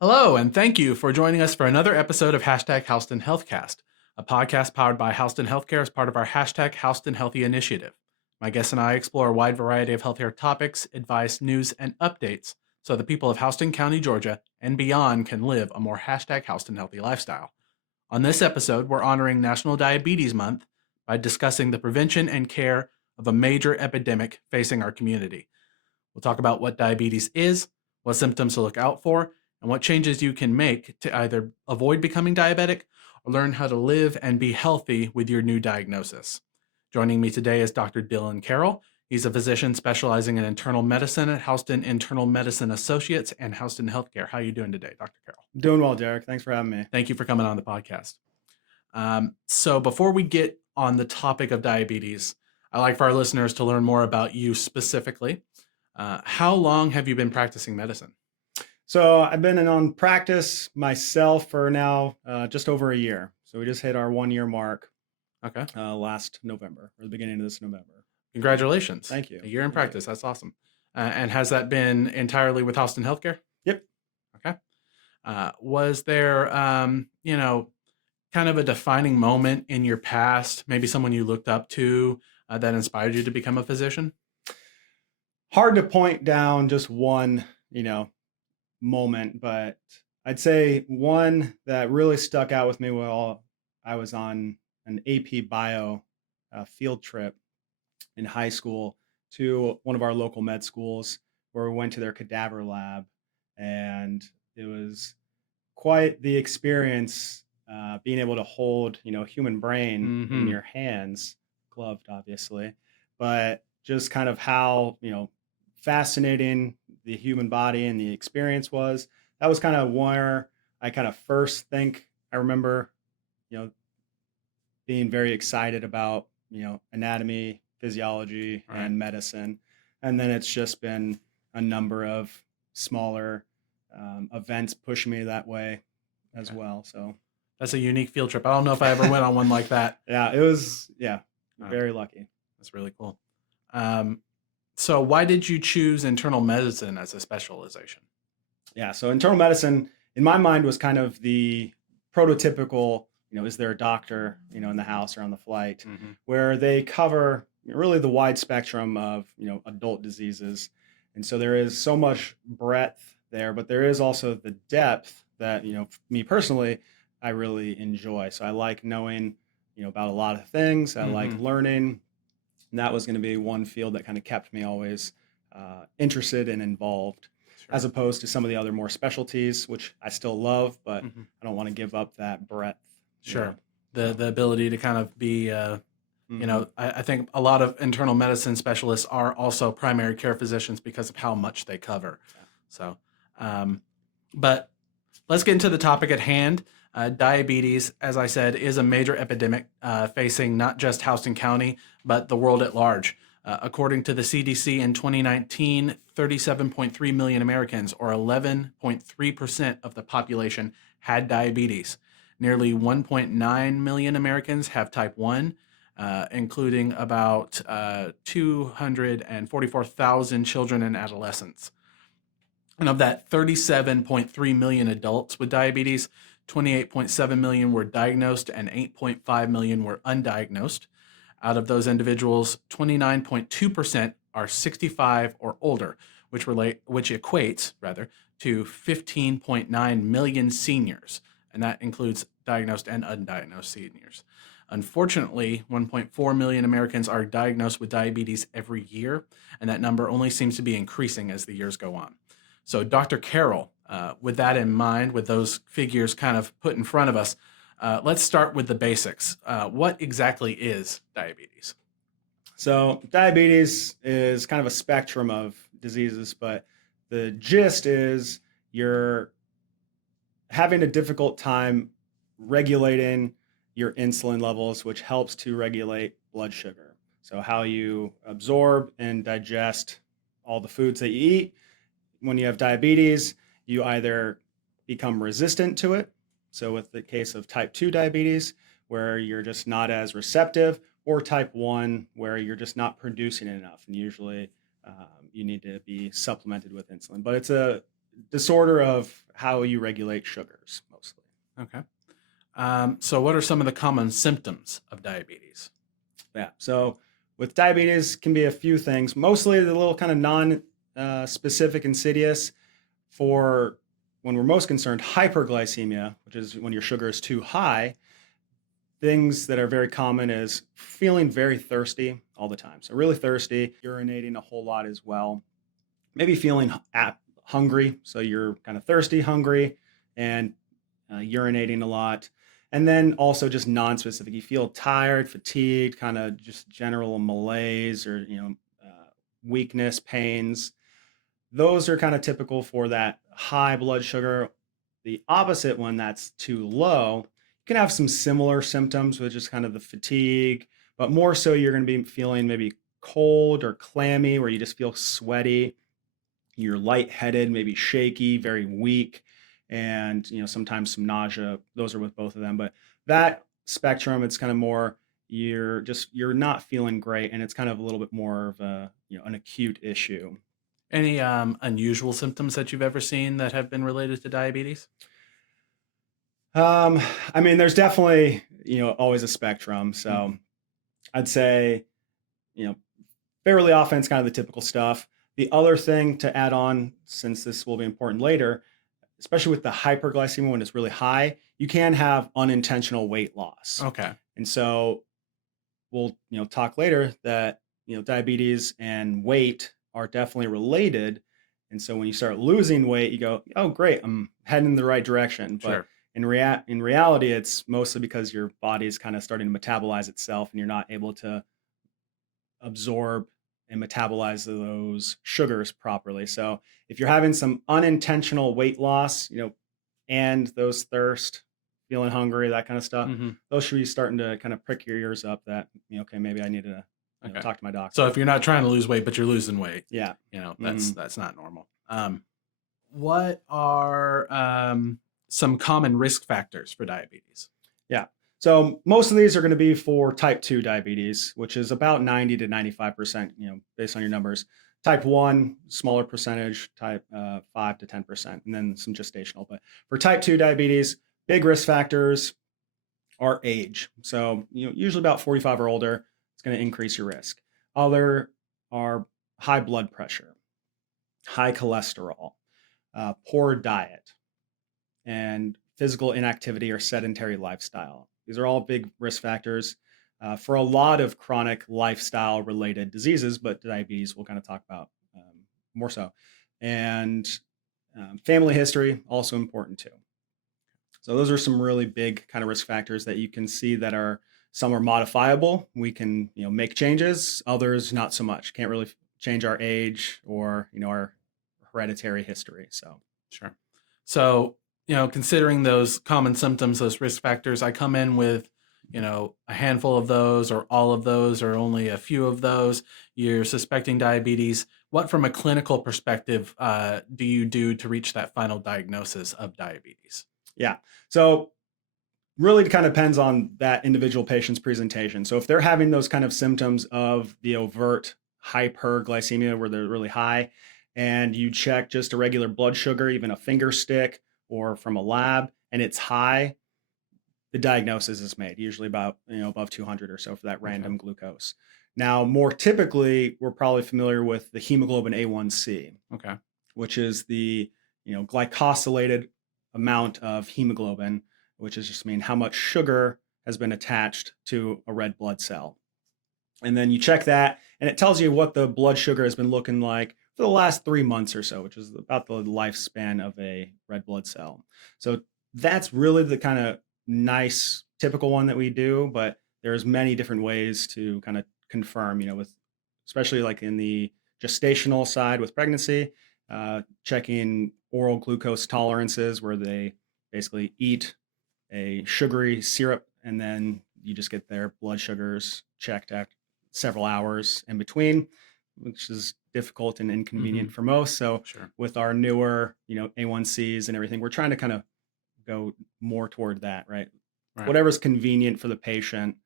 Hello, and thank you for joining us for another episode of Houston Healthcast, a podcast powered by Houston Healthcare as part of our Houston Healthy initiative. My guests and I explore a wide variety of healthcare topics, advice, news, and updates so the people of Houston County, Georgia, and beyond can live a more Houston Healthy lifestyle. On this episode, we're honoring National Diabetes Month by discussing the prevention and care of a major epidemic facing our community. We'll talk about what diabetes is, what symptoms to look out for, and what changes you can make to either avoid becoming diabetic or learn how to live and be healthy with your new diagnosis. Joining me today is Dr. Dylan Carroll. He's a physician specializing in internal medicine at Houston Internal Medicine Associates and Houston Healthcare. How are you doing today, Dr. Carroll? Doing well, Derek. Thanks for having me. Thank you for coming on the podcast. So before we get on the topic of diabetes, I'd like for our listeners to learn more about you specifically. How long have you been practicing medicine? So I've been on practice myself for now just over a year. So we just hit our 1 year mark. Okay. Last November, or the beginning of this November. Congratulations. Thank you. A year in practice. That's awesome. And has that been entirely with Houston Healthcare? Yep. Okay. Was there, kind of a defining moment in your past, maybe someone you looked up to that inspired you to become a physician? Hard to point down just one, moment, but I'd say one that really stuck out with me while I was on an AP Bio field trip in high school to one of our local med schools where we went to their cadaver lab, and it was quite the experience being able to hold, human brain in your hands, gloved obviously, but just kind of how, fascinating the human body and the experience was. That was kind of where I kind of first I remember, being very excited about, anatomy, physiology, Right. and medicine. And then it's just been a number of smaller events pushing me that way as well. So That's a unique field trip. I don't know if I ever went on one like that. yeah, it was, very lucky. That's really cool. So why did you choose internal medicine as a specialization? Yeah, so internal medicine, in my mind, was kind of the prototypical, is there a doctor, in the house or on the flight, where they cover really the wide spectrum of, adult diseases. And so there is so much breadth there, but there is also the depth that, me personally, I really enjoy. So I like knowing, about a lot of things. I like learning. And that was going to be one field that kind of kept me always interested and involved, as opposed to some of the other more specialties, which I still love, but I don't want to give up that breadth. Sure. The ability to kind of be, I think a lot of internal medicine specialists are also primary care physicians because of how much they cover. Yeah. So, but let's get into the topic at hand. Diabetes, as I said, is a major epidemic facing not just Houston County, but the world at large. According to the CDC in 2019, 37.3 million Americans, or 11.3% of the population, had diabetes. Nearly 1.9 million Americans have type 1, including about 244,000 children and adolescents. And of that 37.3 million adults with diabetes, 28.7 million were diagnosed and 8.5 million were undiagnosed. Out of those individuals, 29.2% are 65 or older, which equates to 15.9 million seniors, and that includes diagnosed and undiagnosed seniors. Unfortunately, 1.4 million Americans are diagnosed with diabetes every year, and that number only seems to be increasing as the years go on. So, Dr. Carroll, with that in mind, with those figures kind of put in front of us, let's start with the basics. What exactly is diabetes? So diabetes is kind of a spectrum of diseases, but the gist is you're having a difficult time regulating your insulin levels, which helps to regulate blood sugar. So how you absorb and digest all the foods that you eat. When you have diabetes, you either become resistant to it. So with the case of type 2 diabetes, where you're just not as receptive, or type 1, where you're just not producing enough. And usually you need to be supplemented with insulin. But it's a disorder of how you regulate sugars mostly. Okay. So, what are some of the common symptoms of diabetes? Yeah. So with diabetes, can be a few things. Mostly the little kind of non specific insidious for when we're most concerned, hyperglycemia, which is when your sugar is too high. Things that are very common is feeling very thirsty all the time. So really thirsty, urinating a whole lot as well. Maybe feeling hungry. So you're kind of thirsty, hungry, and urinating a lot. And then also just non-specific. You feel tired, fatigued, kind of just general malaise or weakness, pains. Those are kind of typical for that high blood sugar. The opposite one that's too low, you can have some similar symptoms, which is kind of the fatigue, but more so you're going to be feeling maybe cold or clammy, where you just feel sweaty. You're lightheaded, maybe shaky, very weak, and sometimes some nausea. Those are with both of them, but that spectrum, it's kind of more you're not feeling great, and it's kind of a little bit more of a an acute issue. Any unusual symptoms that you've ever seen that have been related to diabetes? Um, I mean, there's definitely always a spectrum. So Mhm. I'd say you know fairly often it's kind of the typical stuff. The other thing to add on, since this will be important later, especially with the hyperglycemia when it's really high, you can have unintentional weight loss. Okay, And so we'll, talk later that, diabetes and weight are definitely related. And so when you start losing weight, you go, "Oh, great, I'm heading in the right direction." But sure. in reality, it's mostly because your body is kind of starting to metabolize itself and you're not able to absorb and metabolize those sugars properly. So if you're having some unintentional weight loss, and those thirst, feeling hungry, that kind of stuff, Hmm. those should be starting to kind of prick your ears up that, okay, maybe I need to, Okay. talk to my So doctor. if you're not trying to lose weight, but you're losing weight, Yeah. that's Hmm. that's not normal. What are some common risk factors for diabetes? Yeah. So most of these are going to be for type 2 diabetes, which is about 90 to 95%, based on your numbers. Type 1, smaller percentage, type 5 to 10%, and then some gestational. But for type 2 diabetes, big risk factors are age. So, usually about 45 or older, it's going to increase your risk. Other are high blood pressure, high cholesterol, poor diet, and physical inactivity or sedentary lifestyle. These are all big risk factors for a lot of chronic lifestyle related diseases, but diabetes we'll kind of talk about more so. And family history, also important too. So those are some really big kind of risk factors that you can see that are some are modifiable. We can make changes. Others not so much. Can't really change our age or our hereditary history. So Sure. So, considering those common symptoms, those risk factors, I come in with, a handful of those or all of those or only a few of those. You're suspecting diabetes. What, from a clinical perspective, do you do to reach that final diagnosis of diabetes? yeah. So really kind of depends on that individual patient's presentation. So if they're having those kind of symptoms of the overt hyperglycemia where they're really high, and you check just a regular blood sugar, even a finger stick or from a lab, and it's high, the diagnosis is made, usually about, above 200 or so for that Okay. random glucose. Now, more typically, we're probably familiar with the hemoglobin A1C, Okay. which is the glycosylated amount of hemoglobin, which is just mean how much sugar has been attached to a red blood cell. And then you check that, and it tells you what the blood sugar has been looking like for the last 3 months or so, which is about the lifespan of a red blood cell. So that's really the kind of nice typical one that we do, but there's many different ways to kind of confirm, with especially like in the gestational side with pregnancy, checking oral glucose tolerances where they basically eat a sugary syrup and then you just get their blood sugars checked after several hours in between, which is difficult and Hmm. inconvenient for most. So Sure. with our newer, A1Cs and everything, we're trying to kind of go more toward that, right? Right. Whatever's convenient for the patient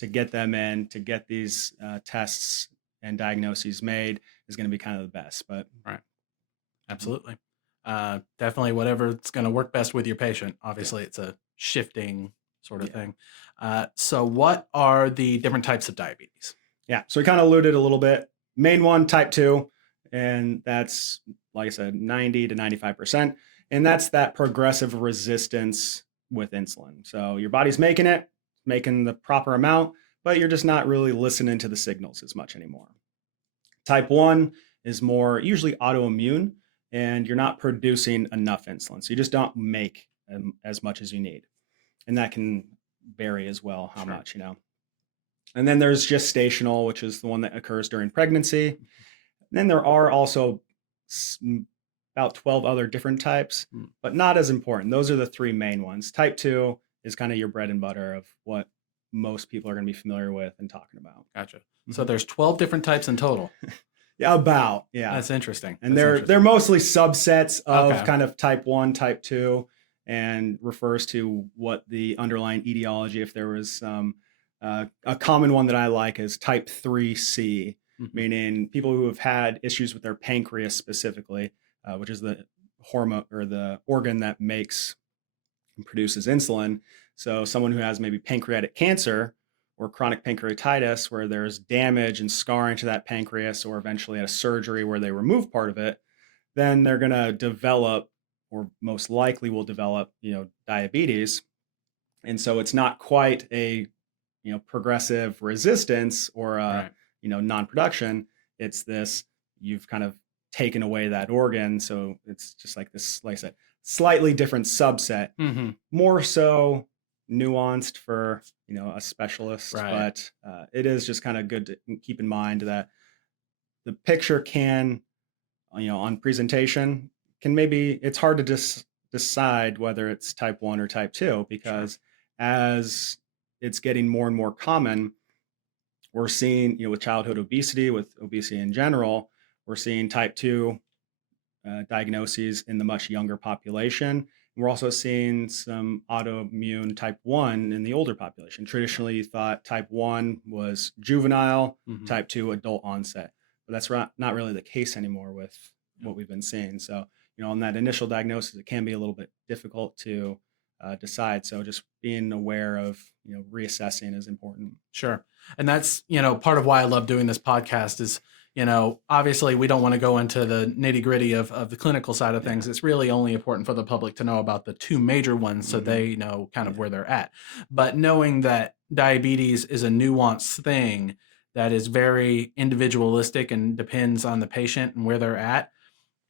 to get them in, to get these tests and diagnoses made is going to be kind of the best. But Right. Absolutely. Definitely whatever's going to work best with your patient. yeah, Obviously, it's a shifting sort of yeah, thing. So, what are the different types of diabetes? yeah. So we kind of alluded a little bit. Main one, type 2, and that's, like I said, 90 to 95%. And that's that progressive resistance with insulin. So your body's making it, making the proper amount, but you're just not really listening to the signals as much anymore. Type 1 is more usually autoimmune, and you're not producing enough insulin. So you just don't make as much as you need. And that can vary as well, how Sure. much. And then there's gestational, which is the one that occurs during pregnancy. And then there are also about 12 other different types, Mm, but not as important. Those are the three main ones. Type 2 is kind of your bread and butter of what most people are going to be familiar with and talking about. gotcha. So, Mhm. there's 12 different types in total. Yeah, about, yeah. That's interesting. And That's they're interesting. mostly subsets of Okay. kind of type 1, type 2, and refers to what the underlying etiology, if there was some, a common one that I like is type 3C, Mhm. meaning people who have had issues with their pancreas specifically, which is the hormone or the organ that makes and produces insulin. So someone who has maybe pancreatic cancer or chronic pancreatitis, where there's damage and scarring to that pancreas, or eventually at a surgery where they remove part of it, then they're going to develop, or most likely will develop, diabetes. And so it's not quite a, progressive resistance or a, Right. non-production. It's this, you've kind of taken away that organ. So it's just like this, like I said, slightly different subset, Mhm. more so nuanced for, a specialist, Right. but it is just kind of good to keep in mind that the picture can, on presentation, can maybe, it's hard to just decide whether it's type 1 or type 2, Sure. because as it's getting more and more common, we're seeing, with childhood obesity, with obesity in general, we're seeing type 2 diagnoses in the much younger population. We're also seeing some autoimmune type 1 in the older population. Right. Traditionally, you thought type 1 was juvenile, Mhm. type 2 adult onset. But that's not really the case anymore with Yeah. what we've been seeing. So, on that initial diagnosis, it can be a little bit difficult to decide. So, just being aware of, reassessing is important. Sure. And that's, part of why I love doing this podcast is, obviously we don't want to go into the nitty gritty of the clinical side of Yeah. things. It's really only important for the public to know about the two major ones so Hmm. they know kind of Yeah. where they're at. But knowing that diabetes is a nuanced thing that is very individualistic and depends on the patient and where they're at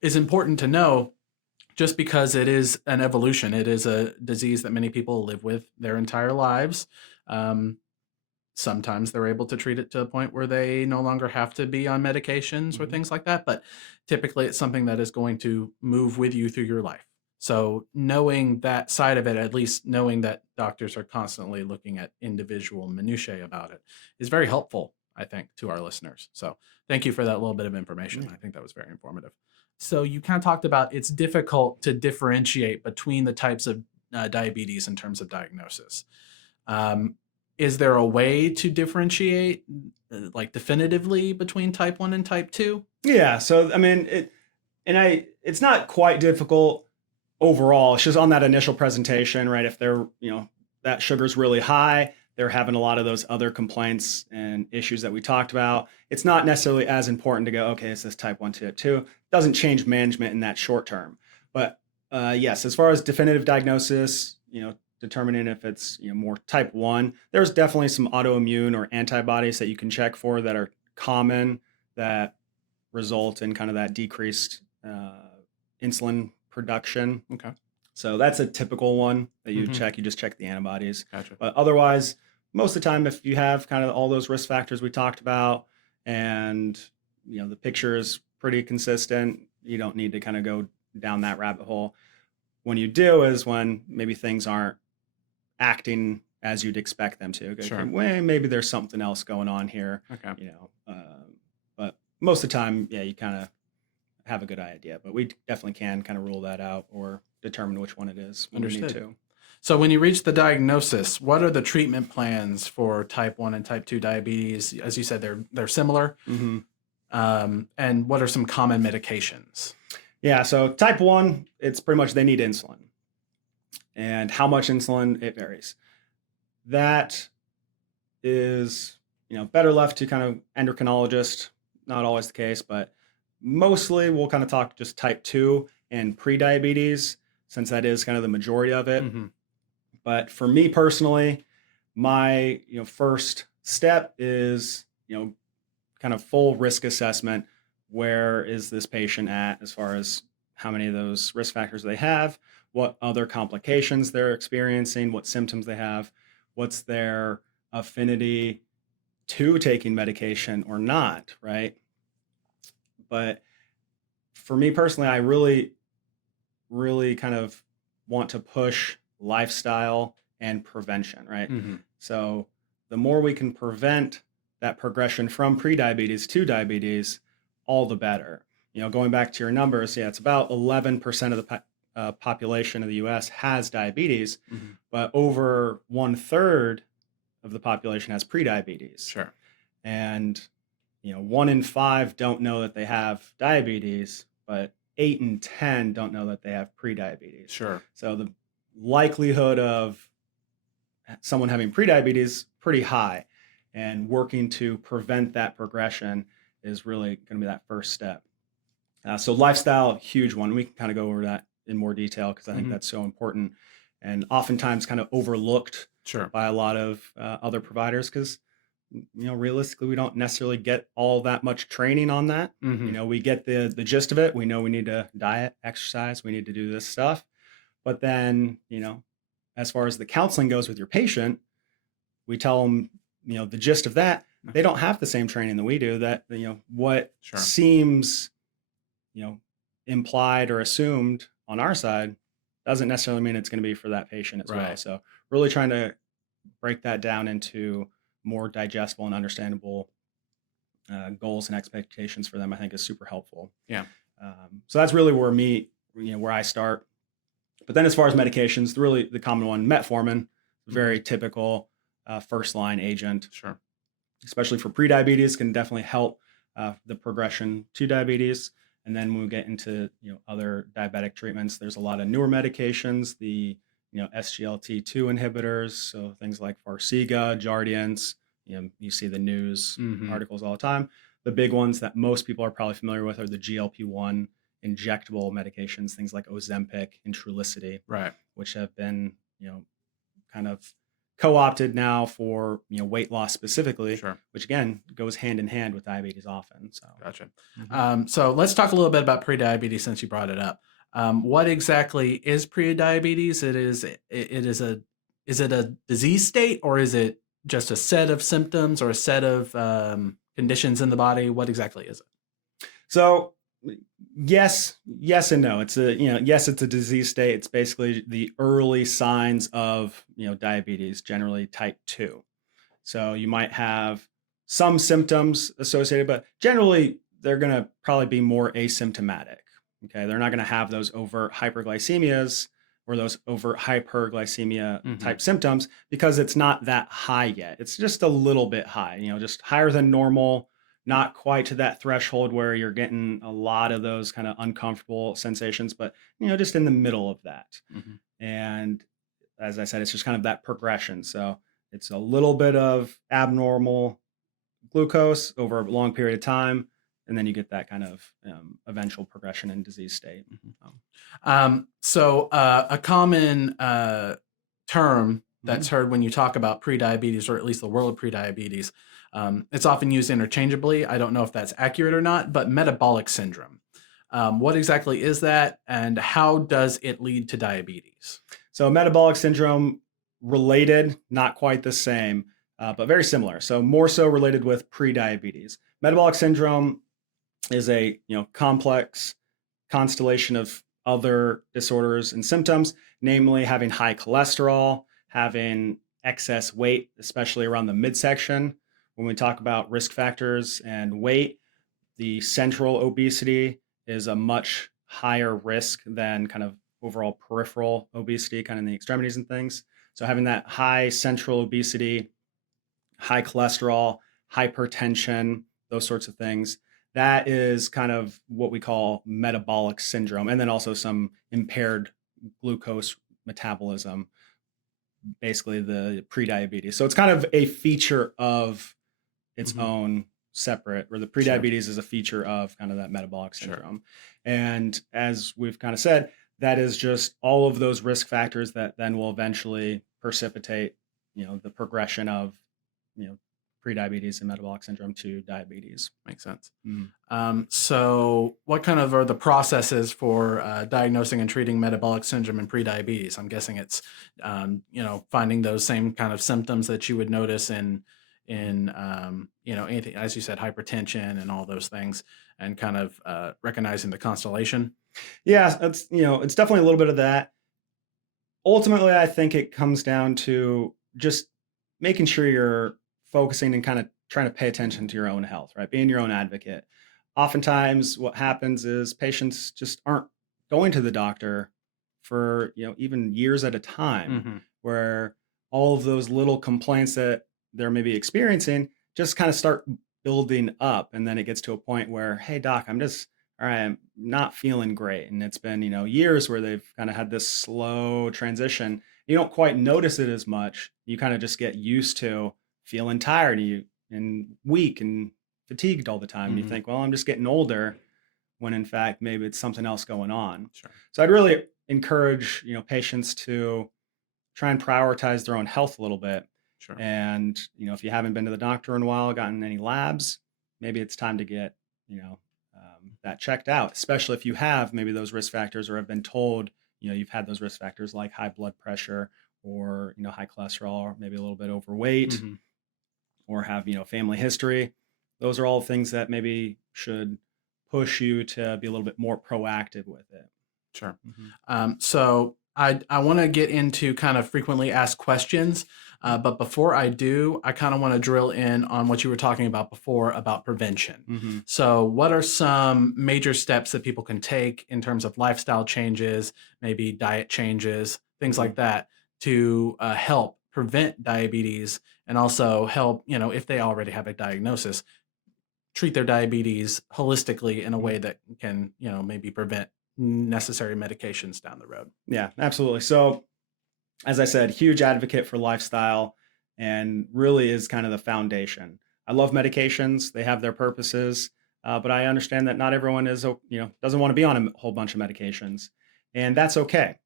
is important to know just because it is an evolution. It is a disease that many people live with their entire lives. Um, Sometimes they're able to treat it to a point where they no longer have to be on medications or Hmm. things like that, but typically it's something that is going to move with you through your life. So knowing that side of it, at least knowing that doctors are constantly looking at individual minutiae about it, is very helpful, I think, to our listeners. So thank you for that little bit of information. Yeah. I think that was very informative. So you kind of talked about it's difficult to differentiate between the types of diabetes in terms of diagnosis. Um, is there a way to differentiate like definitively between type 1 and type 2? Yeah. So, I mean, it's not quite difficult overall. It's just on that initial presentation, right? If they're, that sugar's really high, they're having a lot of those other complaints and issues that we talked about. It's not necessarily as important to go, okay, it's this type 1, type 2. Doesn't change management in that short term. But yes, as far as definitive diagnosis, determining if it's, more type 1, there's definitely some autoimmune or antibodies that you can check for that are common, that result in kind of that decreased insulin production. Okay. So that's a typical one that you Hmm. check. You just check the antibodies. Gotcha. But otherwise, most of the time, if you have kind of all those risk factors we talked about, and the picture is pretty consistent, you don't need to kind of go down that rabbit hole. When you do is when maybe things aren't acting as you'd expect them to. Okay, Sure. well, maybe there's something else going on here, Okay. but most of the time, yeah, you kind of have a good idea. But we definitely can kind of rule that out or determine which one it is when we need Understood. to. So when you reach the diagnosis, what are the treatment plans for type 1 and type 2 diabetes? As you said, they're similar. Hmm. And what are some common medications? Yeah, so type 1, it's pretty much they need insulin. And how much insulin, it varies. That is, better left to kind of endocrinologist. Not always the case, but mostly we'll kind of talk just type 2 and pre-diabetes, since that is kind of the majority of it. Mm-hmm. But for me personally, my first step is kind of full risk assessment. Where is this patient at as far as how many of those risk factors they have, what other complications they're experiencing, what symptoms they have, what's their affinity to taking medication or not, right? But for me personally, I really, really kind of want to push lifestyle and prevention, right? Mm-hmm. So the more we can prevent that progression from prediabetes to diabetes, all the better. Going back to your numbers, yeah, it's about 11% of the population of the US has diabetes, Mm-hmm. but over 1/3 of the population has prediabetes. Sure. And 1 in 5 don't know that they have diabetes, but 8 in 10 don't know that they have prediabetes. Sure. So the likelihood of someone having prediabetes pretty high, and working to prevent that progression is really going to be that first step. So lifestyle, huge one. We can kind of go over that in more detail because I think Mm-hmm. that's so important and oftentimes kind of overlooked Sure. by a lot of other providers because realistically we don't necessarily get all that much training on that. Mm-hmm. We get the gist of it. We know we need to diet, exercise, we need to do this stuff. But then as far as the counseling goes with your patient, we tell them the gist of that. They don't have the same training that we do. That what Sure. seems implied or assumed on our side doesn't necessarily mean it's going to be for that patient as well. Right. So really trying to break that down into more digestible and understandable goals and expectations for them, I think is super helpful. Yeah. So that's really where I start. But then as far as medications, the common one, metformin, very typical first line agent. Sure. Especially for prediabetes, can definitely help the progression to diabetes. And then when we get into other diabetic treatments, there's a lot of newer medications, the SGLT2 inhibitors, so things like Farxiga, Jardiance. You see the news Mm-hmm. articles all the time. The big ones that most people are probably familiar with are the GLP-1 injectable medications, things like Ozempic and Trulicity, Right. which have been kind of co-opted now for weight loss specifically, Sure. which again goes hand in hand with diabetes often. So Gotcha. So let's talk a little bit about prediabetes since you brought it up. What exactly is prediabetes? Is it a disease state, or is it just a set of symptoms or a set of conditions in the body? What exactly is it? So yes and no. It's yes, it's a disease state. It's basically the early signs of diabetes, generally type 2. So you might have some symptoms associated, but generally they're going to probably be more asymptomatic. Okay, they're not going to have those overt hyperglycemias or those overt hyperglycemia type symptoms because it's not that high yet. It's just a little bit high, just higher than normal, not quite to that threshold where you're getting a lot of those kind of uncomfortable sensations, but just in the middle of that. Mm-hmm. And as I said, it's just kind of that progression. So it's a little bit of abnormal glucose over a long period of time, and then you get that kind of eventual progression in disease state. So a common term that's heard when you talk about prediabetes, or at least the world of prediabetes, it's often used interchangeably. I don't know if that's accurate or not, but metabolic syndrome. What exactly is that, and how does it lead to diabetes? So metabolic syndrome, related, not quite the same, but very similar. So more so related with prediabetes. Metabolic syndrome is a complex constellation of other disorders and symptoms, namely having high cholesterol, having excess weight, especially around the midsection. When we talk about risk factors and weight, the central obesity is a much higher risk than kind of overall peripheral obesity, kind of in the extremities and things. So having that high central obesity, high cholesterol, hypertension, those sorts of things. That is kind of what we call metabolic syndrome. And then also some impaired glucose metabolism, basically the prediabetes. So it's kind of a feature of its Hmm. own separate, or the Sure. prediabetes is a feature of kind of that metabolic Sure. syndrome. And as we've kind of said, that is just all of those risk factors that then will eventually precipitate, the progression of, you know, prediabetes and metabolic syndrome to diabetes. Makes sense. Mhm. So, what kind of are the processes for diagnosing and treating metabolic syndrome and prediabetes? I'm guessing it's, finding those same kind of symptoms that you would notice in anything, as you said, hypertension and all those things, and kind of recognizing the constellation. Yeah, it's definitely a little bit of that. Ultimately, I think it comes down to just making sure you're focusing and kind of trying to pay attention to your own health, right? Being your own advocate. Oftentimes, what happens is patients just aren't going to the doctor for, even years at a time, Hmm. where all of those little complaints that they're maybe experiencing just kind of start building up. And then it gets to a point where, hey, doc, all right, I'm not feeling great. And it's been, years where they've kind of had this slow transition. You don't quite notice it as much. You kind of just get used to feeling tired and weak and fatigued all the time. And you Hmm. think, well, I'm just getting older, when in fact maybe it's something else going on. Sure. So I'd really encourage, patients to try and prioritize their own health a little bit. Sure. And, if you haven't been to the doctor in a while, gotten any labs, maybe it's time to get, that checked out, especially if you have maybe those risk factors, or have been told, you've had those risk factors like high blood pressure, or, high cholesterol, or maybe a little bit overweight, Hmm. or have, family history. Those are all things that maybe should push you to be a little bit more proactive with it. Sure. Mhm. So I want to get into kind of frequently asked questions, but before I do, I kind of want to drill in on what you were talking about before about prevention. Mhm. So, what are some major steps that people can take in terms of lifestyle changes, maybe diet changes, things like Mhm. that, to help prevent diabetes and also help, if they already have a diagnosis, treat their diabetes holistically in a Mhm. way that can, maybe prevent necessary medications down the road. Yeah, absolutely. So, as I said, huge advocate for lifestyle, and really is kind of the foundation. I love medications; they have their purposes, but I understand that not everyone doesn't want to be on a whole bunch of medications, and that's okay.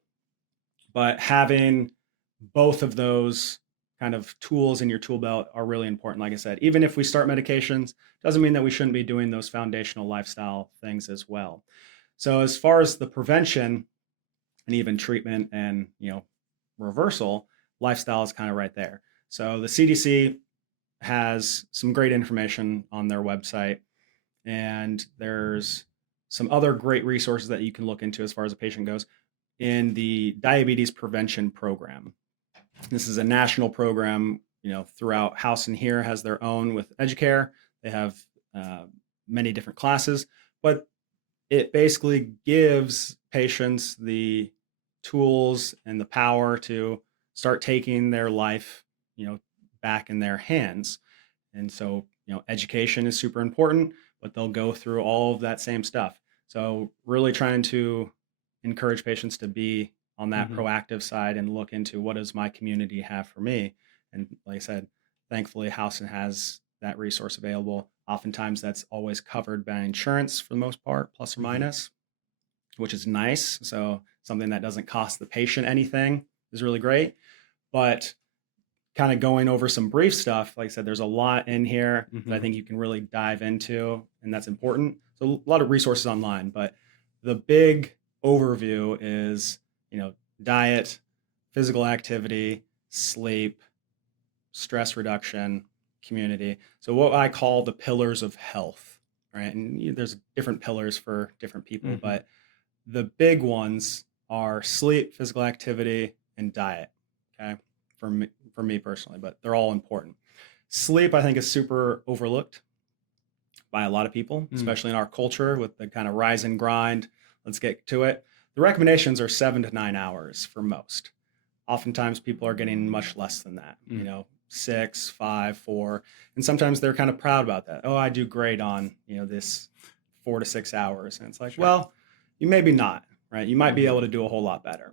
But having both of those kind of tools in your tool belt are really important. Like I said, even if we start medications, doesn't mean that we shouldn't be doing those foundational lifestyle things as well. So, as far as the prevention and even treatment and, reversal, lifestyle is kind of right there. So the CDC has some great information on their website, and there's some other great resources that you can look into as far as a patient goes in the diabetes prevention program. This is a national program, throughout. House and Here has their own with Educare. They have uh, many different classes, but it basically gives patients the tools and the power to start taking their life, you know, back in their hands. And so, education is super important, but they'll go through all of that same stuff. So, really trying to encourage patients to be on that Mhm. proactive side and look into what does my community have for me. And like I said, thankfully, Houston has that resource available. Oftentimes, that's always covered by insurance for the most part, plus or Mhm. minus, which is nice. So, something that doesn't cost the patient anything is really great. But kind of going over some brief stuff. Like I said, there's a lot in here that I Mhm. think you can really dive into, and that's important. So a lot of resources online, but the big overview is, diet, physical activity, sleep, stress reduction, community. So what I call the pillars of health, right? And there's different pillars for different people, Mhm. but the big ones are sleep, physical activity, and diet. Okay. For me personally, but they're all important. Sleep, I think, is super overlooked by a lot of people, Mm. especially in our culture with the kind of rise and grind. Let's get to it. the recommendations are 7 to 9 hours for most. Oftentimes people are getting much less than that, 6, 5, 4. And sometimes they're kind of proud about that. Oh, I do great on, this 4 to 6 hours. And it's like, Sure. well, you maybe not, right? You might be able to do a whole lot better.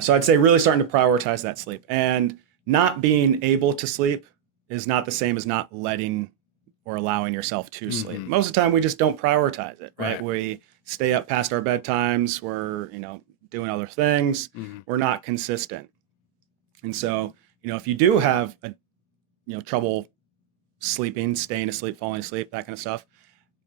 So I'd say really starting to prioritize that sleep. And not being able to sleep is not the same as not letting or allowing yourself to sleep. Most of the time, we just don't prioritize it, right? We stay up past our bedtimes. We're, doing other things. We're not consistent. And so, if you do have trouble sleeping, staying asleep, falling asleep, that kind of stuff,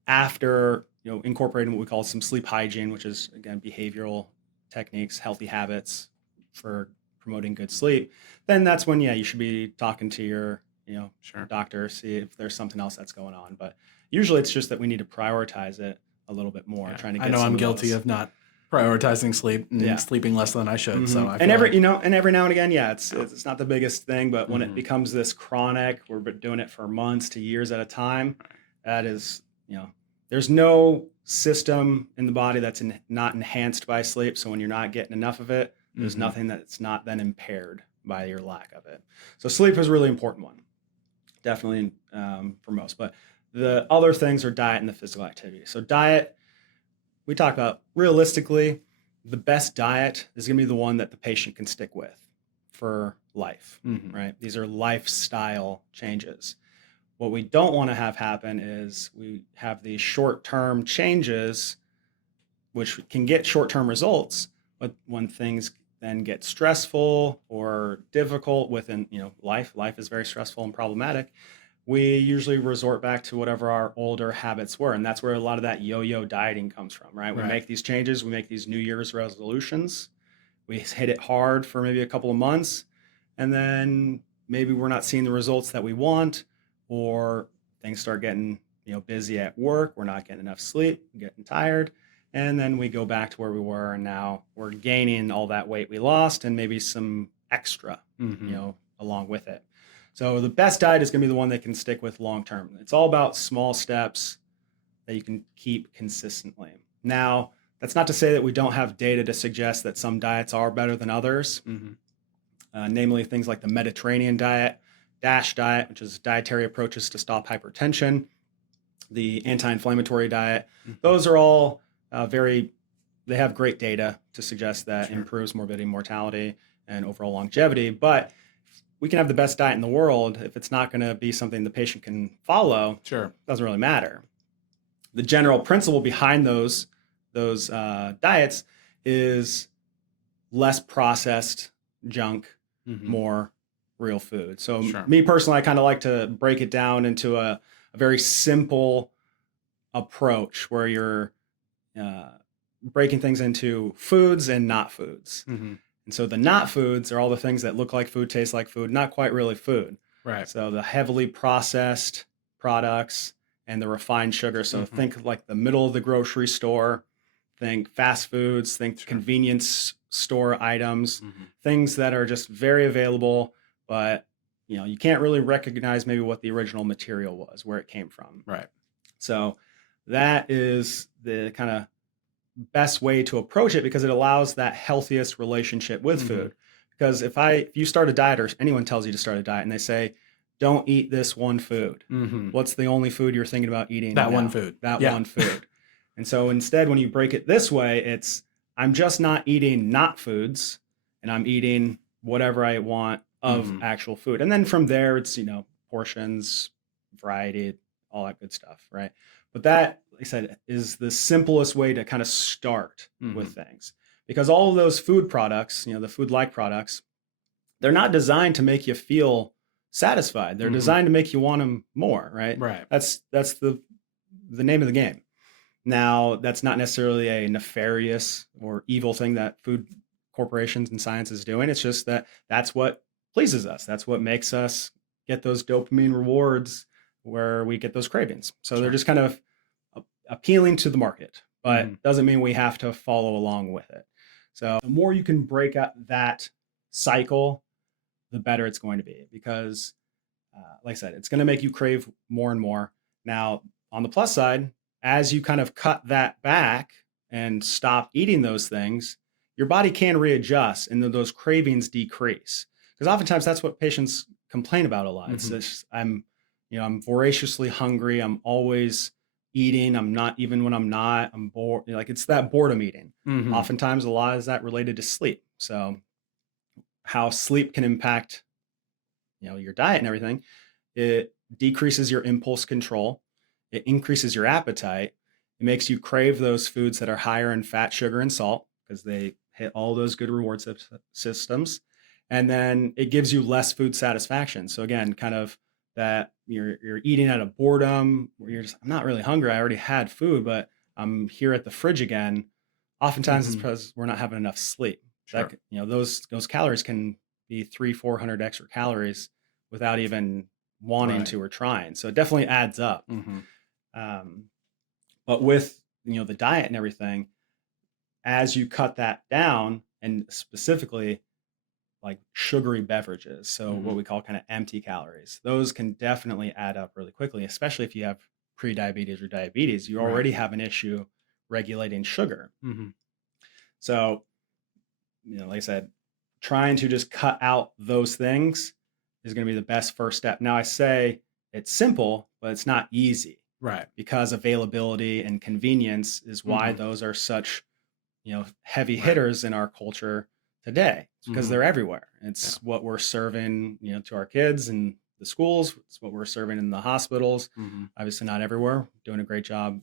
after, incorporating what we call some sleep hygiene, which is, again, behavioral techniques, healthy habits for promoting good sleep, then that's when, you should be talking to your, doctor, see if there's something else that's going on. But usually it's just that we need to prioritize it a little bit more, trying to get I know some I'm of guilty those. of not prioritizing sleep and sleeping less than I should. So I and feel every like, and every now and again, it's not the biggest thing, but when it becomes this chronic, we're doing it for months to years at a time. That is, there's no system in the body that's not enhanced by sleep. So when you're not getting enough of it, there's nothing that's not then impaired by your lack of it. So sleep is a really important one, definitely, for most. But the other things are diet and the physical activity. So diet, we talk about realistically, the best diet is going to be the one that the patient can stick with for life, right? These are lifestyle changes. What we don't want to have happen is we have these short-term changes, which can get short-term results, but when things then get stressful or difficult within, life is very stressful and problematic, we usually resort back to whatever our older habits were. And that's where a lot of that yo-yo dieting comes from, right? We make these changes, we make these New Year's resolutions, we hit it hard for maybe a couple of months, and then maybe we're not seeing the results that we want, or things start getting, busy at work, we're not getting enough sleep, getting tired, and then we go back to where we were, and now we're gaining all that weight we lost and maybe some extra, along with it. So the best diet is going to be the one that can stick with long term. It's all about small steps that you can keep consistently. Now, that's not to say that we don't have data to suggest that some diets are better than others, namely things like the Mediterranean diet, DASH diet, which is dietary approaches to stop hypertension, the anti-inflammatory diet. Those are all they have great data to suggest that improves morbidity, mortality, and overall longevity. But we can have the best diet in the world. If it's not going to be something the patient can follow, it doesn't really matter. The general principle behind those diets is less processed junk, more real food. So me personally, I kind of like to break it down into a very simple approach where you're breaking things into foods and not foods. And so the not foods are all the things that look like food, taste like food, not quite really food. Right. So the heavily processed products and the refined sugar. So think like the middle of the grocery store, think fast foods, think convenience store items, things that are just very available, but you can't really recognize maybe what the original material was, where it came from. Right. So that is the kind of best way to approach it, because it allows that healthiest relationship with food. Because if you start a diet, or anyone tells you to start a diet and they say, don't eat this one food, what's the only food you're thinking about eating? That now? one food. That one food. And so instead, when you break it this way, it's, I'm just not eating not foods, and I'm eating whatever I want of actual food. And then from there, it's, portions, variety, all that good stuff, right? But that, like I said, is the simplest way to kind of start with things, because all of those food products, the food-like products, they're not designed to make you feel satisfied. They're designed to make you want them more, right? Right. That's the name of the game. Now, that's not necessarily a nefarious or evil thing that food corporations and science is doing. It's just that that's what pleases us. That's what makes us get those dopamine rewards where we get those cravings. So they're just kind of appealing to the market, but doesn't mean we have to follow along with it. So the more you can break up that cycle, the better it's going to be, because like I said, it's going to make you crave more and more. Now, on the plus side, as you kind of cut that back, and stop eating those things, your body can readjust and then those cravings decrease. Because oftentimes that's what patients complain about a lot. It's Hmm. this, I'm voraciously hungry. I'm always eating. I'm not, even when I'm not, I'm bored. Like it's that boredom eating. Hmm. Oftentimes a lot is that related to sleep. So how sleep can impact, your diet and everything. It decreases your impulse control. It increases your appetite. It makes you crave those foods that are higher in fat, sugar, and salt because they hit all those good reward systems. And then it gives you less food satisfaction. So again, kind of that you're eating out of boredom, where you're just, I'm not really hungry. I already had food, but I'm here at the fridge again. Oftentimes it's Hmm. because we're not having enough sleep. Sure. Those calories can be 300-400 extra calories without even wanting Right. to or trying. So it definitely adds up. Hmm. Um, but with the diet and everything, as you cut that down, and specifically like sugary beverages, so what Hmm. we call kind of empty calories, those can definitely add up really quickly, especially if you have pre-diabetes or diabetes. You Right. already have an issue regulating sugar. Hmm. So like I said, trying to just cut out those things is going to be the best first step. Now, I say it's simple, but it's not easy Right. because availability and convenience is why Hmm. those are such, heavy Right. hitters in our culture today. It's because Hmm. they're everywhere. Yeah. It's what we're serving, to our kids in the schools. It's what we're serving in the hospitals. Hmm. Obviously, not everywhere. Doing a great job,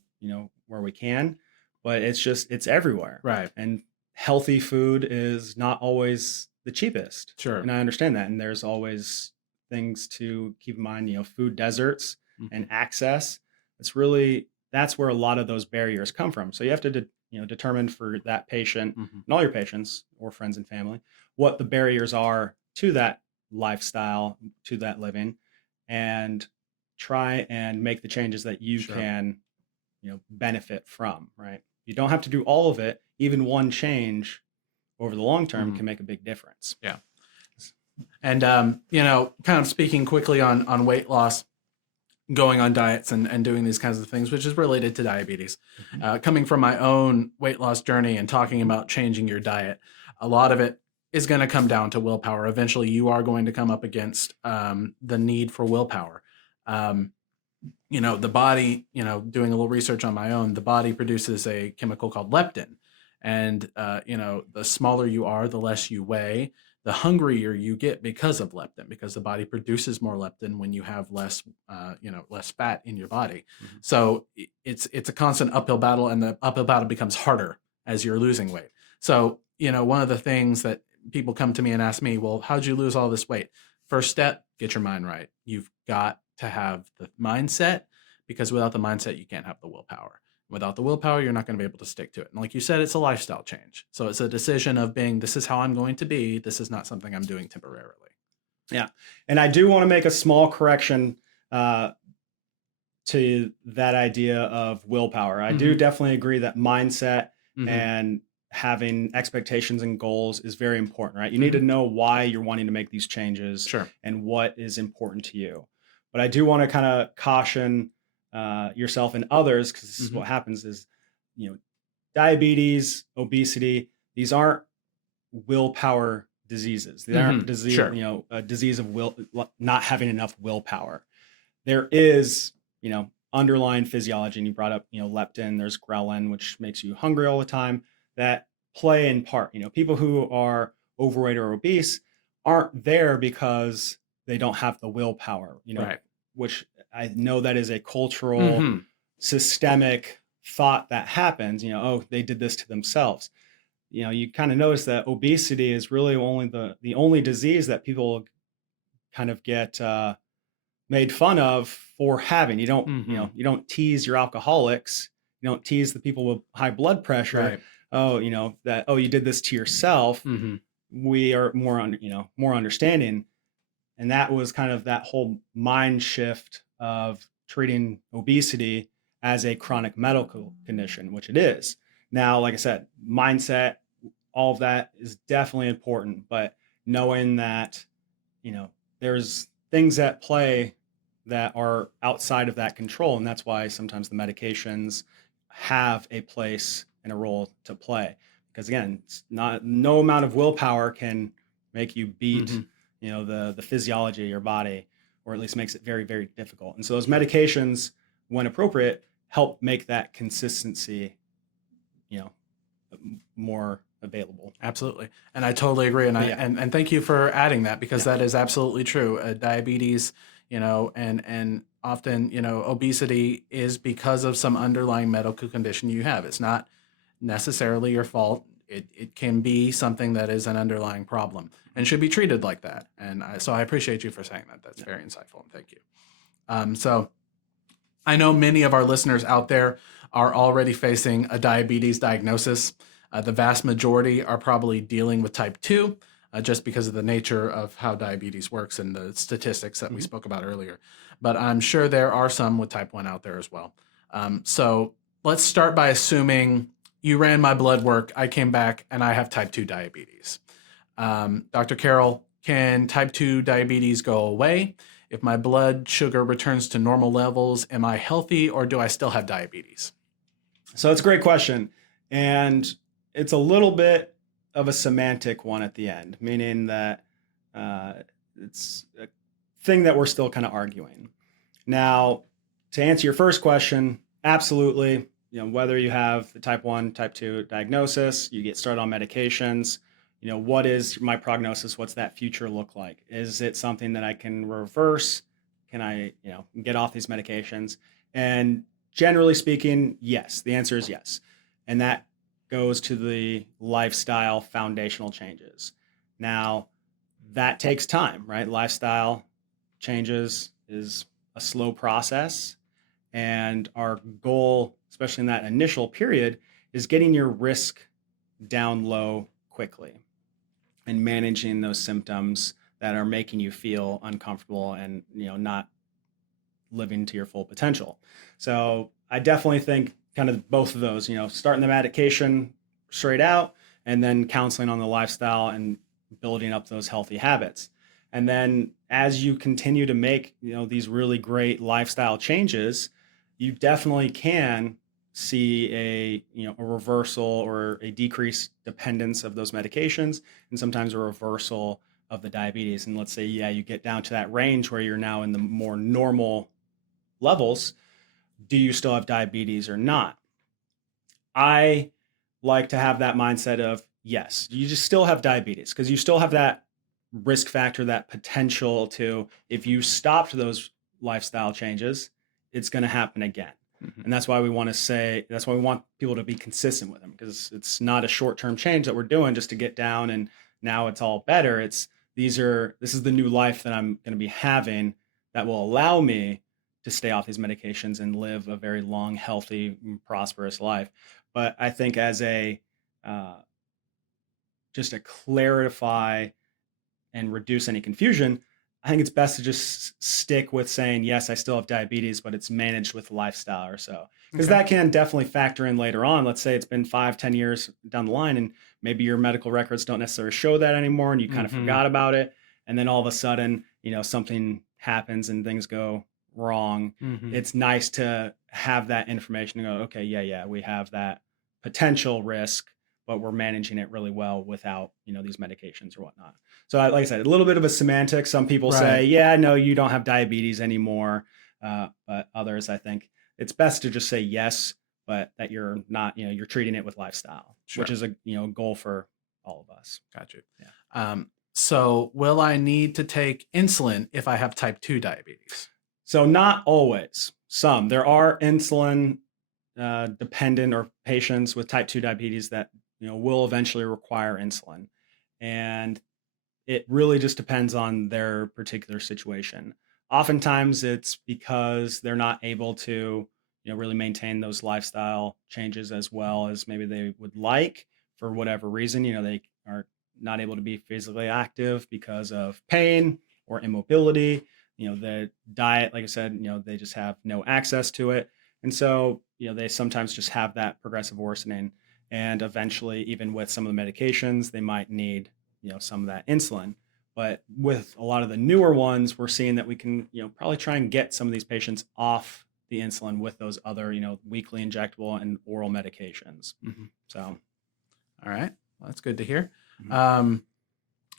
where we can, but it's everywhere. Right. And healthy food is not always the cheapest. Sure. And I understand that. And there's always things to keep in mind, food deserts Hmm. and access. That's where a lot of those barriers come from. So you have to, determine for that patient Hmm. and all your patients or friends and family, what the barriers are to that lifestyle, to that living, and try and make the changes that you Sure. can, benefit from, right? You don't have to do all of it. Even one change over the long term Hmm. can make a big difference. Yeah. And kind of speaking quickly on weight loss, going on diets and doing these kinds of things, which is related to diabetes. Mhm. Coming from my own weight loss journey and talking about changing your diet, a lot of it is going to come down to willpower. Eventually, you are going to come up against the need for willpower. Um, the body, doing a little research on my own, the body produces a chemical called leptin. And, the smaller you are, the less you weigh, the hungrier you get because of leptin, because the body produces more leptin when you have less, less fat in your body. Mhm. So it's a constant uphill battle, and the uphill battle becomes harder as you're losing weight. So, one of the things that people come to me and ask me, well, how'd you lose all this weight? First step, get your mind right. You've got to have the mindset, because without the mindset, you can't have the willpower. Without the willpower, you're not going to be able to stick to it. And like you said, it's a lifestyle change. So it's a decision of being, this is how I'm going to be. This is not something I'm doing temporarily. Yeah. And I do want to make a small correction uh, to that idea of willpower. I do Hmm. definitely agree that mindset Hmm. and having expectations and goals is very important, right? You need to Hmm. know why you're wanting to make these changes Sure. and what is important to you. But I do want to kind of caution yourself and others, because this is Hmm. what happens is, you know, diabetes, obesity, these aren't willpower diseases. They aren't Hmm. Sure. a disease of not having enough willpower. There is, underlying physiology, and you brought up, leptin, there's ghrelin, which makes you hungry all the time, that play in part. People who are overweight or obese aren't there because they don't have the willpower, Right. which I know that is a cultural, Hmm. systemic thought that happens, oh, they did this to themselves. You kind of notice that obesity is really only the only disease that people kind of get made fun of for having. Hmm. You don't tease your alcoholics. You don't tease the people with high blood pressure. Right. Oh, you did this to yourself. Hmm. We are more understanding. And that was kind of that whole mind shift of treating obesity as a chronic medical condition, which it is. Now, like I said, mindset, all of that is definitely important, but knowing that, you know, there's things at play that are outside of that control. And that's why sometimes the medications have a place and a role to play. Because again, it's not no amount of willpower can make you beat, Hmm. the physiology of your body, or at least makes it very, very difficult. And so those medications, when appropriate, help make that consistency, you know, more available. Absolutely. And I totally agree. And But I yeah, and thank you for adding that, because yeah, that is absolutely true. Diabetes, and often, obesity is because of some underlying medical condition you have. It's not necessarily your fault. It can be something that is an underlying problem and should be treated like that. And so I appreciate you for saying that. That's yeah. very insightful. And thank you. So I know many of our listeners out there are already facing a diabetes diagnosis. The vast majority are probably dealing with type 2, just because of the nature of how diabetes works and the statistics that we Mhm. spoke about earlier. But I'm sure there are some with type 1 out there as well. So let's start by assuming you ran my blood work, I came back, and I have type 2 diabetes. Dr. Carroll, can type 2 diabetes go away? If my blood sugar returns to normal levels, am I healthy or do I still have diabetes? So it's a great question. And it's a little bit of a semantic one at the end, meaning that uh, it's a thing that we're still kind of arguing. Now, to answer your first question, absolutely. Whether you have the type 1, type 2 diagnosis, you get started on medications, what is my prognosis? What's that future look like? Is it something that I can reverse? Can I, get off these medications? And generally speaking, yes. The answer is yes. And that goes to the lifestyle foundational changes. Now, that takes time, right? Lifestyle changes is a slow process. And our goal, especially in that initial period, is getting your risk down low quickly and managing those symptoms that are making you feel uncomfortable and not living to your full potential. So I definitely think kind of both of those, starting the medication straight out and then counseling on the lifestyle and building up those healthy habits. And then as you continue to make, these really great lifestyle changes, you definitely can see a reversal or a decreased dependence of those medications, and sometimes a reversal of the diabetes. And let's say, yeah, you get down to that range where you're now in the more normal levels. Do you still have diabetes or not? I like to have that mindset of yes, you just still have diabetes because you still have that risk factor, that potential to, if you stopped those lifestyle changes, it's going to happen again. Mhm. And that's why we want to say, that's why we want people to be consistent with them, because it's not a short term change that we're doing just to get down and now it's all better. This is the new life that I'm going to be having that will allow me to stay off these medications and live a very long, healthy, prosperous life. But I think as a uh, just to clarify and reduce any confusion, I think it's best to just stick with saying, yes, I still have diabetes, but it's managed with lifestyle or so. Because Okay. that can definitely factor in later on. Let's say it's been 5, 10 years down the line, and maybe your medical records don't necessarily show that anymore, and you kind of Hmm. forgot about it. And then all of a sudden, something happens and things go wrong. Hmm. It's nice to have that information to go, okay, yeah, yeah, we have that potential risk, but we're managing it really well without, these medications or whatnot. So, like I said, a little bit of a semantic. Some people Right. say, yeah, no, you don't have diabetes anymore. But others, I think it's best to just say yes, but that you're not, you're treating it with lifestyle, which Sure. is a, goal for all of us. Got you. Yeah. So will I need to take insulin if I have type 2 diabetes? So, not always. Some. There are insulin dependent or patients with type 2 diabetes that, will eventually require insulin. And it really just depends on their particular situation. Oftentimes, it's because they're not able to, really maintain those lifestyle changes as well as maybe they would like for whatever reason. They are not able to be physically active because of pain or immobility. The diet, like I said, they just have no access to it. And so, they sometimes just have that progressive worsening. And eventually, even with some of the medications, they might need, some of that insulin. But with a lot of the newer ones, we're seeing that we can, probably try and get some of these patients off the insulin with those other, weekly injectable and oral medications. Mhm. So, All right. Well, that's good to hear. mhm. Um,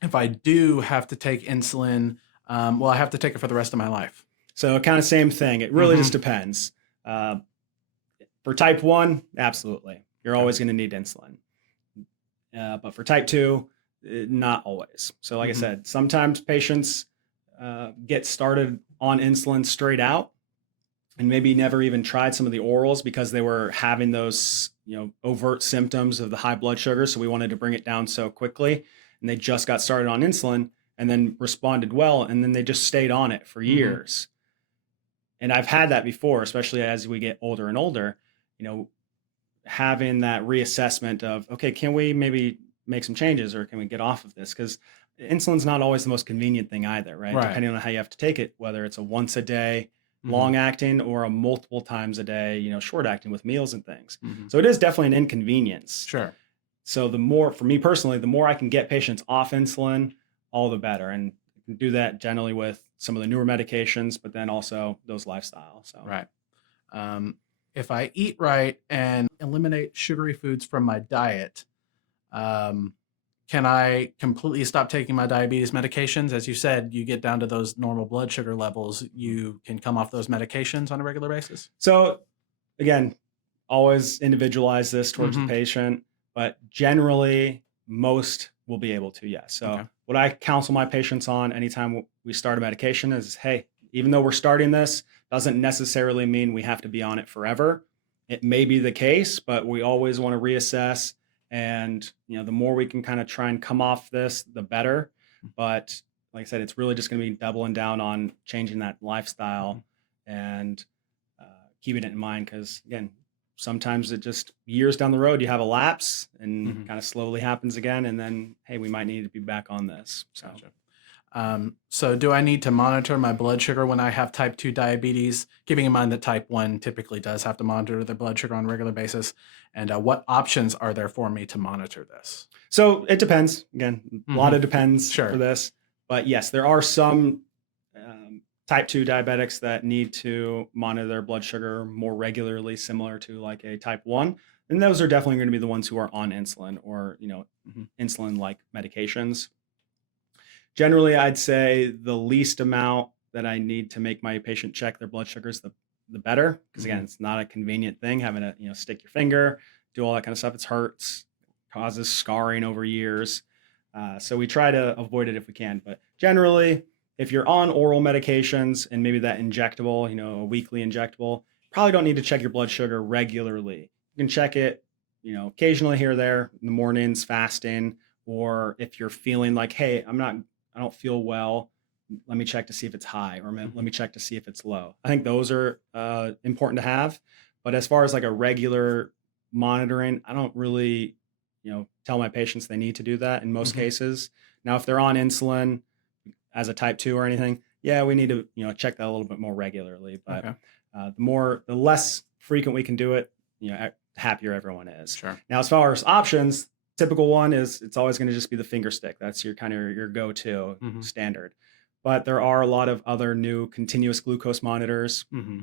if I do have to take insulin, well, I have to take it for the rest of my life. So kind of same thing. It really just Mhm. depends. Uh, for type 1, absolutely. You're Okay. always going to need insulin. But for type 2, not always. So, like I Mhm. said, sometimes patients get started on insulin straight out and maybe never even tried some of the orals because they were having those, overt symptoms of the high blood sugar. So we wanted to bring it down so quickly. And they just got started on insulin and then responded well. And then they just stayed on it for Mhm. years. And I've had that before, especially as we get older and older, you know, having that reassessment of, okay, can we maybe make some changes or can we get off of this? Because insulin's not always the most convenient thing either, right? Right. Depending on how you have to take it, whether it's a once a day Mhm. long acting or a multiple times a day, short acting with meals and things. Mhm. So it is definitely an inconvenience. Sure. So the more, for me personally, the more I can get patients off insulin, all the better. And I can do that generally with some of the newer medications, but then also those lifestyles. So. Right. Um, if I eat right and eliminate sugary foods from my diet, um, can I completely stop taking my diabetes medications? As you said, you get down to those normal blood sugar levels. You can come off those medications on a regular basis. So again, always individualize this towards the Hmm. patient, but generally most will be able to, yes. So Okay. what I counsel my patients on anytime we start a medication is, hey, even though we're starting this, doesn't necessarily mean we have to be on it forever. It may be the case, but we always want to reassess. And the more we can kind of try and come off this, the better. But like I said, it's really just going to be doubling down on changing that lifestyle and uh, keeping it in mind. Because again, sometimes it just years down the road you have a lapse and Hmm. kind of slowly happens again, and then hey, we might need to be back on this. So Gotcha. So do I need to monitor my blood sugar when I have type 2 diabetes, keeping in mind that type 1 typically does have to monitor their blood sugar on a regular basis? And what options are there for me to monitor this? so it depends. Again, a lot Hmm. of depends for Sure. this, but yes, there are some type 2 diabetics that need to monitor their blood sugar more regularly, similar to like a type 1, and those are definitely going to be the ones who are on insulin or Hmm. insulin like medications. Generally, I'd say the least amount that I need to make my patient check their blood sugars, the better. Because again, Hmm. it's not a convenient thing having to stick your finger, do all that kind of stuff. It hurts, causes scarring over years. So we try to avoid it if we can. But generally, if you're on oral medications and maybe that injectable, a weekly injectable, probably don't need to check your blood sugar regularly. You can check it, occasionally here or there in the mornings, fasting, or if you're feeling like, hey, I don't feel well. Let me check to see if it's high, or let Hmm. me check to see if it's low. I think those are important to have. But as far as like a regular monitoring, I don't really, tell my patients they need to do that in most Hmm. cases. Now, if they're on insulin as a type 2 or anything, yeah, we need to, check that a little bit more regularly. But Okay. the less frequent we can do it, happier everyone is. Sure. Now, as far as options, typical one is it's always going to just be the finger stick. That's your kind of your go-to Hmm. standard. But there are a lot of other new continuous glucose monitors Hmm.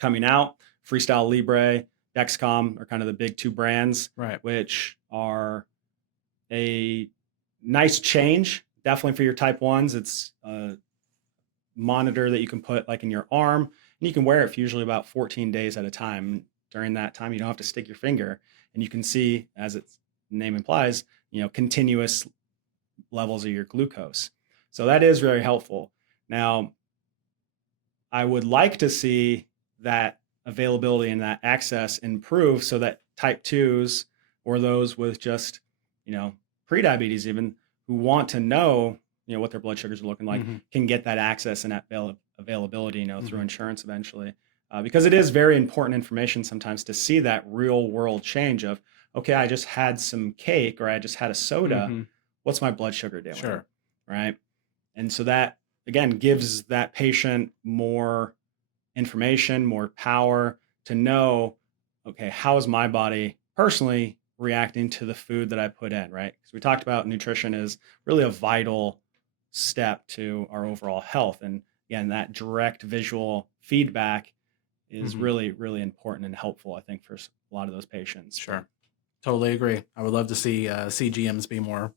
coming out. Freestyle Libre, Dexcom are kind of the big two brands, Right. which are a nice change. Definitely for your type ones, it's a monitor that you can put like in your arm, and you can wear it for usually about 14 days at a time. During that time, you don't have to stick your finger, and you can see, as its name implies, continuous levels of your glucose. So that is very helpful. Now, I would like to see that availability and that access improve so that type 2s or those with just, prediabetes even who want to know, what their blood sugars are looking like Hmm. can get that access and that availability, through Hmm. insurance eventually. Because it is very important information sometimes to see that real world change of, okay, I just had some cake or I just had a soda. Hmm. What's my blood sugar doing? Sure. Right. And so that again gives that patient more information, more power to know, okay, how is my body personally reacting to the food that I put in, right? Because we talked about nutrition is really a vital step to our overall health. And again, that direct visual feedback is Mhm. really, really important and helpful, I think, for a lot of those patients. Sure. Totally agree. I would love to see CGMs be more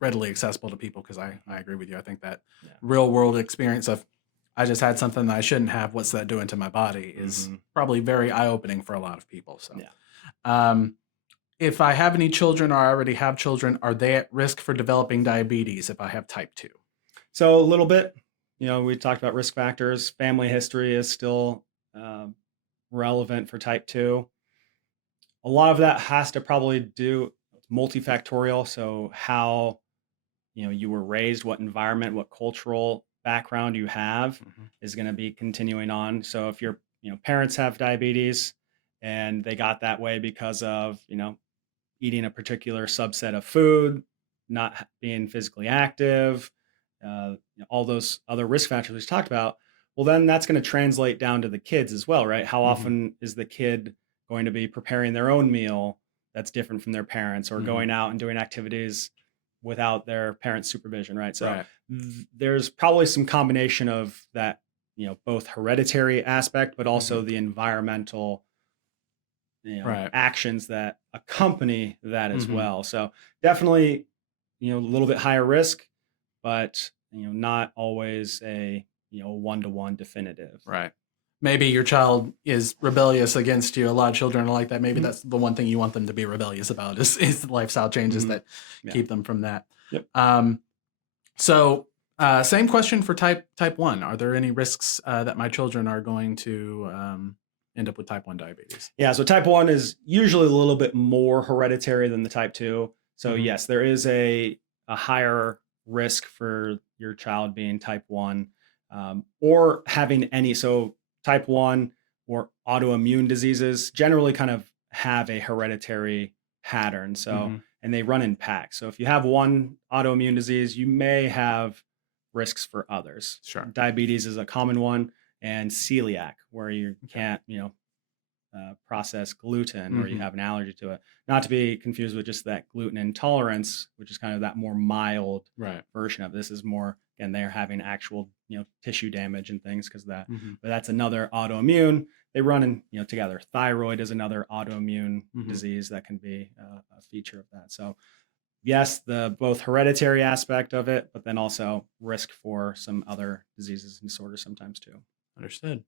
readily accessible to people because I agree with you. I think that Yeah. real world experience of I just had something that I shouldn't have. What's that doing to my body is Hmm. probably very eye opening for a lot of people. So, Yeah. um, if I have any children or I already have children, are they at risk for developing diabetes if I have type 2? So a little bit, we talked about risk factors. Family history is still um, relevant for type 2. A lot of that has to probably do multifactorial. So how, you were raised, what environment, what cultural background you have Hmm. is going to be continuing on. So if your, parents have diabetes and they got that way because of, eating a particular subset of food, not being physically active, all those other risk factors we talked about, well, then that's going to translate down to the kids as well, right? How Hmm. often is the kid going to be preparing their own meal that's different from their parents, or Hmm. going out and doing activities without their parents' supervision, right? So Right. there's probably some combination of that, both hereditary aspect, but Hmm. also the environmental Right. actions that accompany that as Hmm. well. So definitely, a little bit higher risk, but not always a one-to-one definitive. Right. Maybe your child is rebellious against you. A lot of children are like that. Maybe Hmm. that's the one thing you want them to be rebellious about is the lifestyle changes Hmm. that Yeah. keep them from that. Yep. Um, so, same question for type 1. Are there any risks that my children are going to end up with type 1 diabetes? Yeah. So type 1 is usually a little bit more hereditary than the type 2. So Hmm. yes, there is a higher risk for your child being type 1, or having any. So type 1 or autoimmune diseases generally kind of have a hereditary pattern. So, Hmm. and they run in packs. So if you have one autoimmune disease, you may have risks for others. Sure. Diabetes is a common one, and celiac, where you Okay. can't, process gluten, or you Hmm. have an allergy to it. Not to be confused with just that gluten intolerance, which is kind of that more mild Right. version of this. Is more, and they're having actual tissue damage and things because of that. Hmm. But that's another autoimmune. They run in together. Thyroid is another autoimmune Hmm. disease that can be a feature of that. So yes, the both hereditary aspect of it, but then also risk for some other diseases and disorders sometimes too. Understood.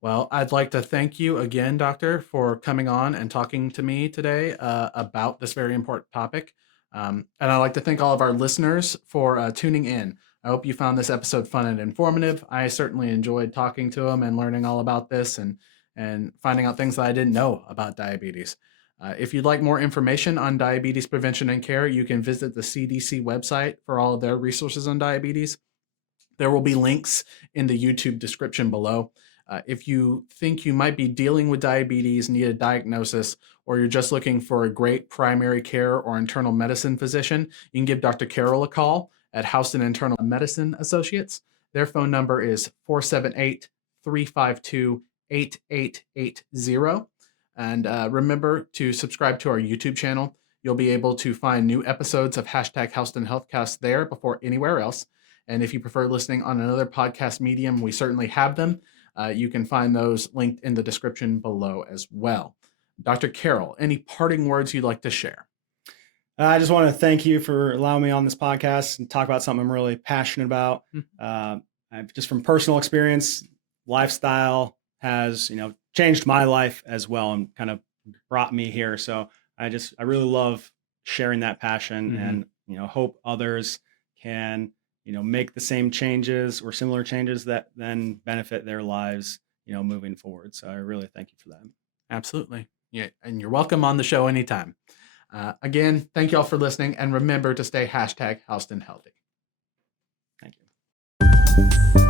Well, I'd like to thank you again, Doctor, for coming on and talking to me today about this very important topic. And I'd like to thank all of our listeners for tuning in. I hope you found this episode fun and informative. I certainly enjoyed talking to them and learning all about this and finding out things that I didn't know about diabetes. If you'd like more information on diabetes prevention and care, you can visit the CDC website for all of their resources on diabetes. There will be links in the YouTube description below. If you think you might be dealing with diabetes, need a diagnosis, or you're just looking for a great primary care or internal medicine physician, you can give Dr. Carroll a call at Houston Internal Medicine Associates. Their phone number is 478 352 8880. And remember to subscribe to our YouTube channel. You'll be able to find new episodes of hashtag Houston Healthcast there before anywhere else. And if you prefer listening on another podcast medium, we certainly have them. You can find those linked in the description below as well. Dr. Carroll, any parting words you'd like to share? I just want to thank you for allowing me on this podcast and talk about something I'm really passionate about. Hmm. Just from personal experience, lifestyle has changed my life as well and kind of brought me here. So I really love sharing that passion, Mm-hmm. and hope others can make the same changes or similar changes that then benefit their lives moving forward. So I really thank you for that. Absolutely. Yeah, and you're welcome on the show anytime. Again, thank you all for listening, and remember to stay hashtag Houston Healthy. Thank you.